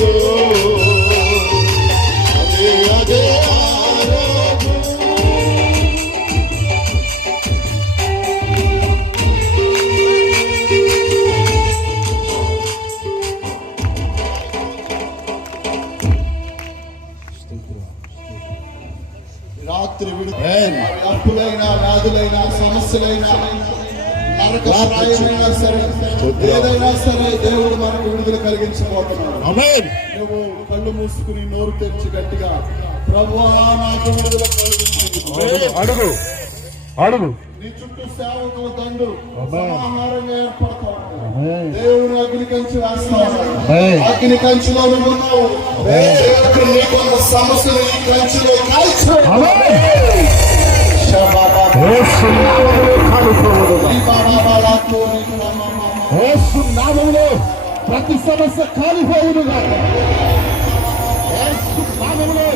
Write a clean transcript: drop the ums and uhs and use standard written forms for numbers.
రోజు అదే అదే రాత్రి అప్పులైనా వ్యాధులైనా సమస్యలైనా నరకప్రాయమైనా సరే ఏదైనా సరే దేవుడు మనకు విడుదల కలిగించబోతున్నాడు. నువ్వు కళ్ళు మూసుకుని నోరు తెరిచి గట్టిగా ప్రభువా నాకు విడుదల కలిగించు అడుగు. నీ చుట్టూ సేవకుల దండు సమాహారంగా ఏర్పడతావు. దేవుడు అగ్ని కంచి వేస్తాడు. అగ్ని కంచిలో ఉన్నావు. నీకున్న సమస్యలు ఈ కంచిలో నామంలో ప్రతి సమస్య కాలిపోవును నామంలో